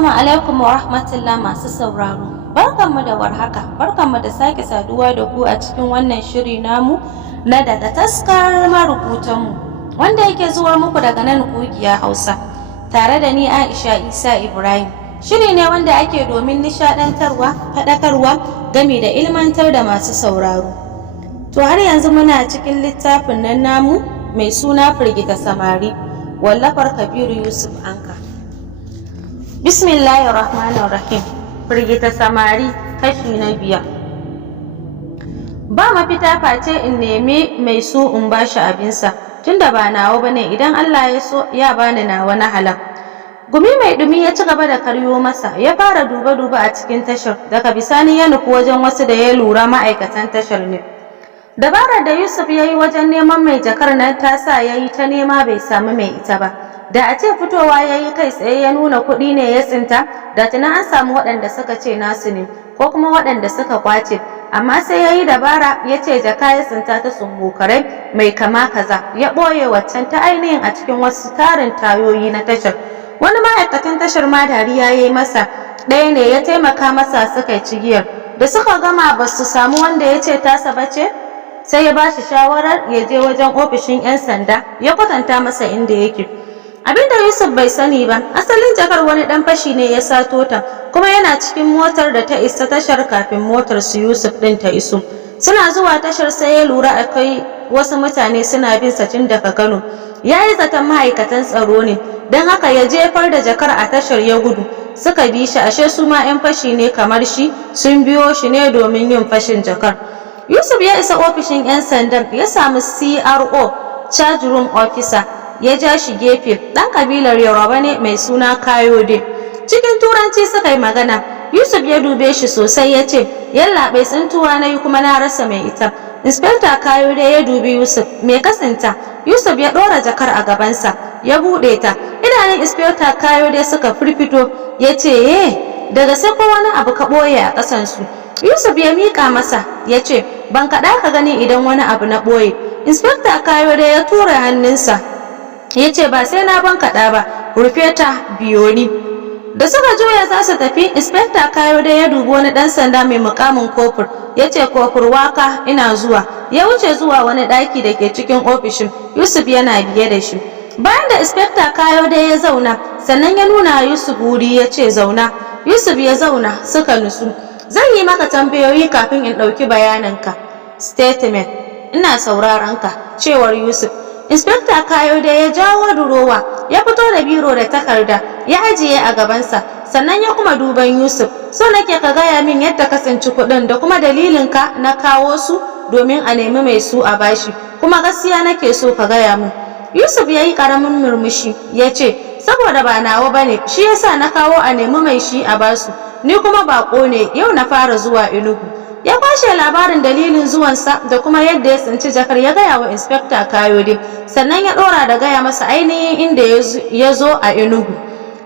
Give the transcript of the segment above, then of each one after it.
Assalamu alaikum wa rahmatullah masu sauraro. Barkanmu da warhaka, barkanmu da sake saduwa da ku a cikin wannan shiri namu na daga taskar marubutanmu wanda yake zuwa muku daga nan Kugiya Hausa tare da ni Aisha Isa Ibrahim. Shiri ne wanda ake domin nishadantarwa, faɗakarwa, gami da ilmantar da masu sauraro. To har yanzu muna cikin littafin nan namu mai suna Firgita Samari, wallafar Kabiru Yusuf Anka. Bismillahirrahmanirrahim. Firgita Samari kashi na 5. Ba mafita face in nemi mai so in bashi abinsa, tunda ba nawa bane, idan Allah ya so ya bani nawa na halal. Gumi mai dumi ya ci gaba da karyo masa, ya fara duba a cikin tashar, daga bisani ya nufi wajen wasu da ya lura ma'aikatan tashar ne. Dabarar da Yusuf ya yi wajen neman mai jakar nan ta sa ya yi ta nema bai samu mai ita ba. Da a ce fitowa ya yi kai tsaye ya nuna kuɗi ne ya tsinta, da tuna an samu waɗanda suka ce nasu ne ko kuma waɗanda suka kwace, amma sai ya yi dabara ya ce jaka ya tsinta ta tsumbukarai mai kama kaza, ya ɓoye waccan ta ainihin a cikin wasu tarin tayoyi na tashar. Wani ma'aikatan tashar ma dariya ya yi masa, ɗaya ne ya taimaka masa suka yi cigiyar. Da suka gama ba su samu wanda ya ce tasa ba ce, sai ya ba shi shawarar ya je wajen ofishin 'yan sanda ya kwatanta masa inda yake. Abinda Yusuf bai sani ba, asalin jakar wani dan fashi ne ya sato ta, kuma yana cikin motar da ta isa tashar kafin motar su Yusuf din ta iso. Suna zuwa tashar sai ya lura akwai wasu mutane suna bin sa tun daga Kano. Yayi zaton ma'aikatan tsaro ne, dan haka ya jefar da jakar a tashar ya gudu. Suka bi shi, ashe su ma 'yan fashi ne kamar shi, sun biyo shi ne domin yin fashin jakar. Yusuf ya isa ofishin 'yan sandan, ya samu CRO, charge room officer, ya ja shi gefe. Ɗan kabilar Yoruba ne mai suna Kayode. Cikin Turanci suka yi magana. Yusuf ya dube shi sosai ya ce, yallaɓai tsintuwa na yi kuma na rasa mai ita. Inspector Kayode ya dubi Yusuf, me ka tsinta? Yusuf ya ɗora jakar a gabansa, ya buɗe ta. Idanun Inspector Kayode suka firfito, ya ce, daga sai ko wani abu ka ɓoye a ƙasansu. Yusuf ya miƙa masa, ya ce, ban kaɗa ka gani idan wani abu na ɓoye. Inspector Kayode ya tura hannunsa, ya ce, ba sai na ban kaɗa ba, rufe ta, biyo ni. Da suka juya za su tafi, Inspector Kayode ya dubi wani ɗan sanda mai mukamin kofur, ya ce, kofur waka, ina zuwa. Ya wuce zuwa wani ɗaki da ke cikin ofishin, Yusuf yana biye da shi. Bayan da Inspector Kayode ya zauna, sannan ya nuna Yusuf wuri ya ce, zauna. Yusuf ya zauna, suka nutsu. Zan yi maka tambayoyi kafin in ɗauki bayananka. Statement. Ina sauraron ka, cewar Yusuf. Inspector Kayode ya jawo durowa, ya fito da biro da takarda, ya ajiye a gabansa, sannan ya kuma duban Yusuf. So nake ka gaya min yadda ka tsinci kuɗin da kuma dalilinka na kawo su domin a nemi mai su a bashi, kuma gaskiya nake so ka gaya min. Yusuf ya yi ƙaramin murmushi, ya ce, saboda ba nawa bane, shi yasa na kawo a nemi mai shi a basu. Ni kuma baƙo ne, yau na fara zuwa Enugu. Ya kwashe labarin dalilin zuwansa da kuma yadda ya tsinci jakar ya gaya wa Inspector Kayode, sannan ya ɗora da gaya masa ainihin inda ya zo a Enugu.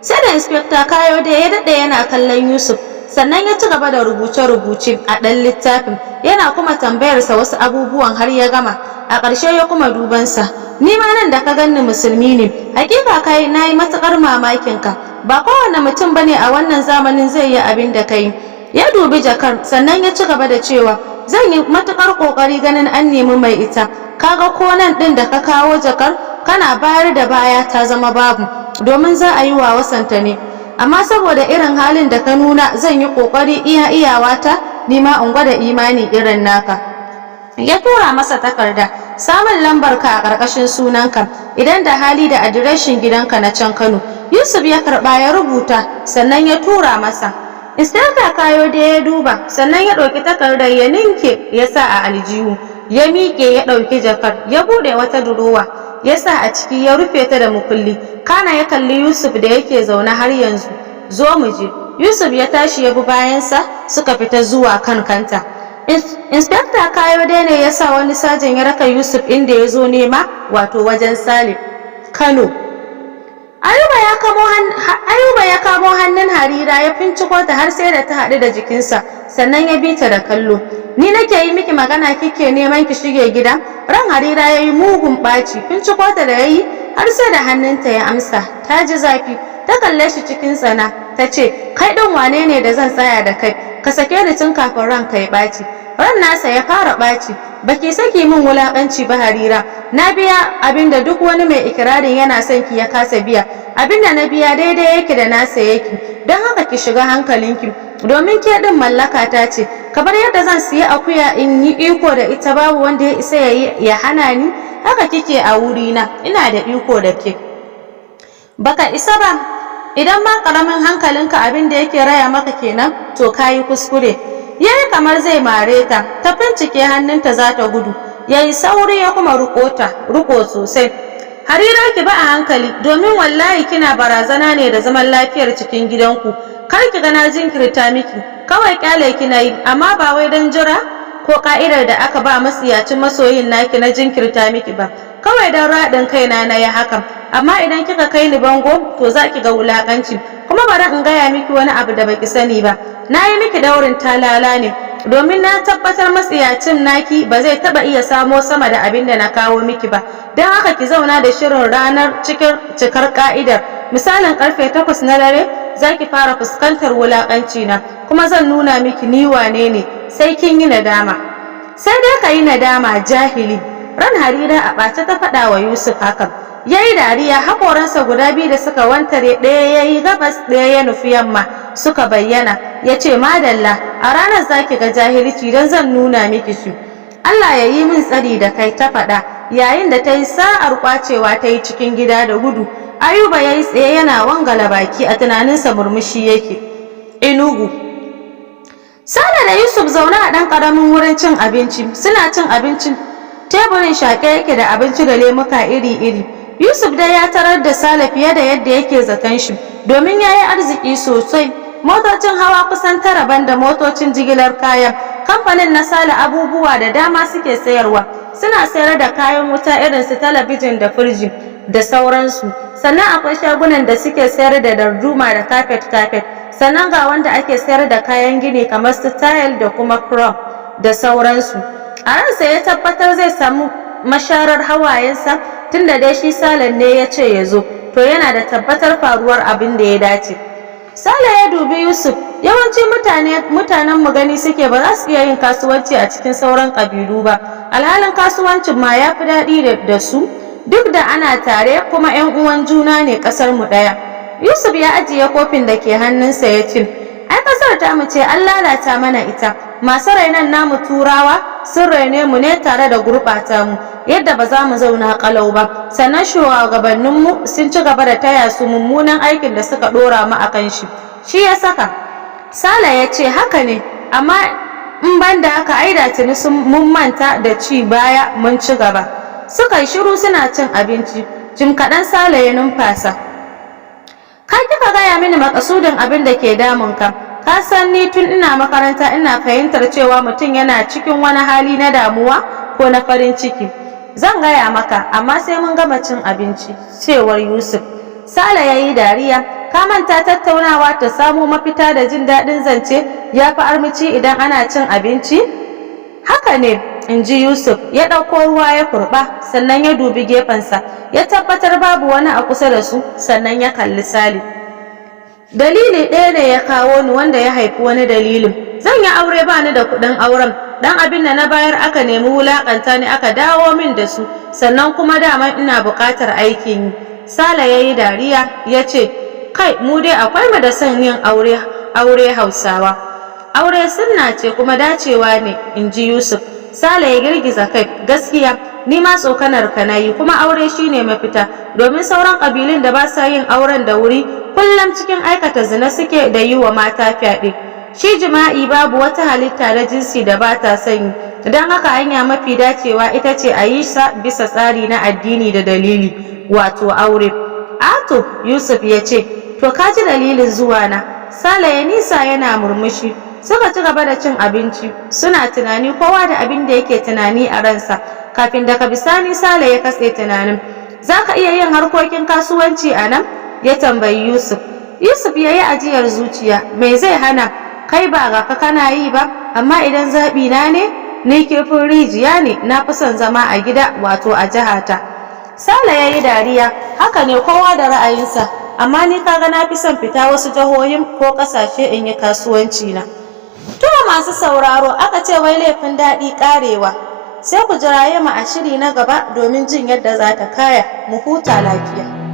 Sai da Inspector Kayode ya daɗe yana kallon Yusuf, sannan ya ci gaba da rubuce-rubuce a ɗan littafin, yana kuma tambayarsa wasu abubuwan har ya gama. A ƙarshe ya kuma dubansa, ni ma nan da ka ganni musulmi ne, hakika kai na yi matuƙar mamakinka, ba kowane mutum bane a wannan zamanin zai yi abin da ka yi. Ya dubi jakar, sannan ya ci gaba da cewa, zan yi matuƙar ƙoƙari ganin an nemi mai ita. Kaga ko nan ɗin da ka kawo jakar, kana bayar da baya ta zama babu, domin za a yi wa wasanta ne. Amma saboda irin halin da ka nuna, zan yi ƙoƙari iya iyawata, ni ma in gwada imani irin naka. Ya tura masa takarda, samun lambarka a ƙarƙashin sunanka, idan da hali da adireshin gidanka na can Kano. Yusuf ya karɓa ya rubuta, sannan ya tura masa. Inspector Kayode ya duba, sannan ya ɗauki takardar ya ninke ya sa a aljihu, ya miƙe ya ɗauki jakar, ya buɗe wata durowa, ya sa a ciki ya rufe ta da mukulli. Kana ya kalli Yusuf da yake zaune har yanzu. Zo mu je. Yusuf ya tashi ya bi bayansa, suka fita zuwa kan kanta. Inspector Kayode ne ya sa wani sajan ya raka Yusuf inda ya zo nema, wato wajen Salim, Kano. Ayuba ya kamo hannun Harira ya finciko ta har sai da ta haɗu da jikinsa, sannan ya bi ta da kallo. Ni nake yi miki magana kike neman ki shige gida? Ran Harira ya yi mugun ɓaci, finciko ta da ya yi har sai da hannunta ya amsa. Ta ji zafi, ta kalle shi cikin tsana ta ce, kai ɗin wane ne da zan tsaya da kai, ka sake ni tun kafin ranka ya ɓaci. Ran nasa ya fara ɓaci, baki saki min wulaƙanci ba Harira, na biya abinda duk wani mai ikirarin yana son ki ya kasa biya, abinda na biya daidai yake da nasa yake, don haka ki shiga hankalinki, domin ke ɗin mallaka ta ce, kamar yadda zan siya akuya in yi iko da ita babu wanda ya isa ya hana ni, haka kike a wurina, ina da iko da ke. Baka isa ba, idan ma ƙaramin hankalinka abin da yake raya maka kenan, to kayi kuskure. Yayi kamar zai mare ta, ta bincike hannunta za ta gudu, yayi sauri ya kuma riko sosai. Harira ki ba a hankali, domin wallahi kina barazana ne da zaman lafiyar cikin gidanku, kar ki ga na jinkirta miki, kawai kyale kina yi, amma ba wai don jira ko ka'idar da aka ba masiyacin masoyin naki na jinkirta miki ba, kawai don raɗin kaina na yi hakan, amma idan kika kai ni bango to za ki ga wulaƙanci, kuma bari in gaya miki wani abu da baki sani ba, na yi miki daurin talala ne, domin na tabbatar matsiyacin naki ba zai taɓa iya samo sama da abin da na kawo miki ba, don haka ki zauna da shirin ranar cikar ka'idar, misalin karfe 8 na dare za ki fara fuskantar wulaƙanci na, kuma zan nuna miki ni wane ne, sai kin yi nadama. Sai dai ka yi nadama jahili. Ran Harira a ɓace ta faɗa wa Yusuf hakan. Ya yi dariya, haƙoransa guda biyu da suka wantare, ɗaya ya yi gabas ɗaya ya nufi yamma suka bayyana, ya ce madalla, a ranar za ki ga jahilci don zan nuna miki shi. Allah ya yi min tsari da kai, ta faɗa yayin da ta yi sa'ar kwacewa ta yi cikin gida da gudu. Ayuba ya yi tsaye yana wangala baki, a tunaninsa murmushi yake. Enugu. Sale da Yusuf zaune a ɗan ƙaramin wurin cin abinci, suna cin abincin, teburin shaƙe yake da abinci da lemuka iri-iri. Yusuf dai ya tarar da Sale fiye da yadda yake zaton shi, domin ya yi arziki sosai. Motocin hawa kusan 9 banda motocin jigilar kayan. Kamfanin na Sale abubuwa da dama suke sayarwa. Suna sayar da kayan wuta irin su talabijin da firji da sauransu. Sannan akwai shagunan da suke sayar da darduma da kafet. Sannan ga wanda ake sayar da kayan gini kamar su tile da kuma chrome da sauransu. A ransa ya tabbatar zai samu masharar hawayensa, tunda dai shi Sale ne ya ce ya zo, to yana da tabbatar faruwar abin da ya dace. Sale ya dubi Yusuf, yawanci mutanen mu gani suke ba za su iya yin kasuwanci a cikin sauran ƙabilu ba, alhalin kasuwancin ma ya fi daɗi da su, duk da ana tare kuma 'yan uwan juna ne, ƙasar mu ɗaya. Yusuf ya ajiye kofin da ke hannunsa ya ce, ai ƙasar ta mu ce an lalata mana ita, masu rainon namu turawa sun raine mu ne tare da gurɓata mu, yadda ba za mu zauna ƙalau ba, sannan shugabanninmu sun ci gaba da taya su mummunan aikin da suka ɗora mu a kan shi ya saka. Sale ya ce haka ne, amma in ban da haka ai da tuni mun manta da ci baya mun ci gaba. Suka yi shiru suna cin abinci, jim kaɗan Sale ya numfasa. Kai kika gaya mini makasudin abin da ke damunka. Ka san ni tun ina makaranta ina fahimtar cewa mutum yana cikin wani hali na damuwa ko na farin ciki. Zan gaya maka, amma sai mun gama cin abinci, cewar Yusuf. Sale ya yi dariya, ka manta tattaunawa ta samo mafita da jin daɗin zance ya fi armici idan ana cin abinci? Haka ne, in ji Yusuf, ya ɗauko ruwa ya kurɓa, sannan ya dubi gefensa, ya tabbatar babu wani a kusa da su, sannan ya kalli Sale. Dalili ɗaya ne ya kawo ni wanda ya haifi wani dalilin. Zan yi aure ba ni da kuɗin auren, dan abin da na bayar aka nemi wulaƙanta ni aka dawo min da su, sannan kuma daman ina buƙatar aikin yi. Sale ya yi dariya ya ce, kai mu dai akwai mu da son yin aure Hausawa. Aure sunna ce kuma dacewa ne, in ji Yusuf. Sale ya girgiza kai, gaskiya ni ma tsokanar ka nayi, kuma aure shine mafita, domin sauran ƙabilun da ba sa yin auren da wuri kullum cikin aikata zina suke da yi wa mata fyaɗe. Shi jima'i babu wata halitta na jinsi da ba ta son yi, don haka hanya mafi dacewa ita ce a yi sa bisa tsari na addini da dalili, wato aure. Ato, Yusuf ya ce, to ka ji dalilin zuwa na. Sale ya nisa yana murmushi. Suka ci gaba da cin abinci, suna tunani kowa da abin da yake tunani a ransa. Kafin daga bisani Sale ya katse tunanin. Za ka iya yin harkokin kasuwanci a nan? Ya tambayi Yusuf. Yusuf ya yi ajiyar zuciya, me zai hana? Kai ba ga ka kana yi ba, amma idan zaɓi na ne, ni kifin rijiya ne, na fi son zama a gida, wato a jihata. Sale ya yi dariya, haka ne kowa da ra'ayinsa. amma ni kaga na fi son fita wasu jihohin ko ƙasashe in yi kasuwanci na. To masu sauraro, aka ce wai laifin daɗi ƙarewa. Sai ku jiraye mu a shiri na gaba domin jin yadda za ta kaya. Mu huta lafiya.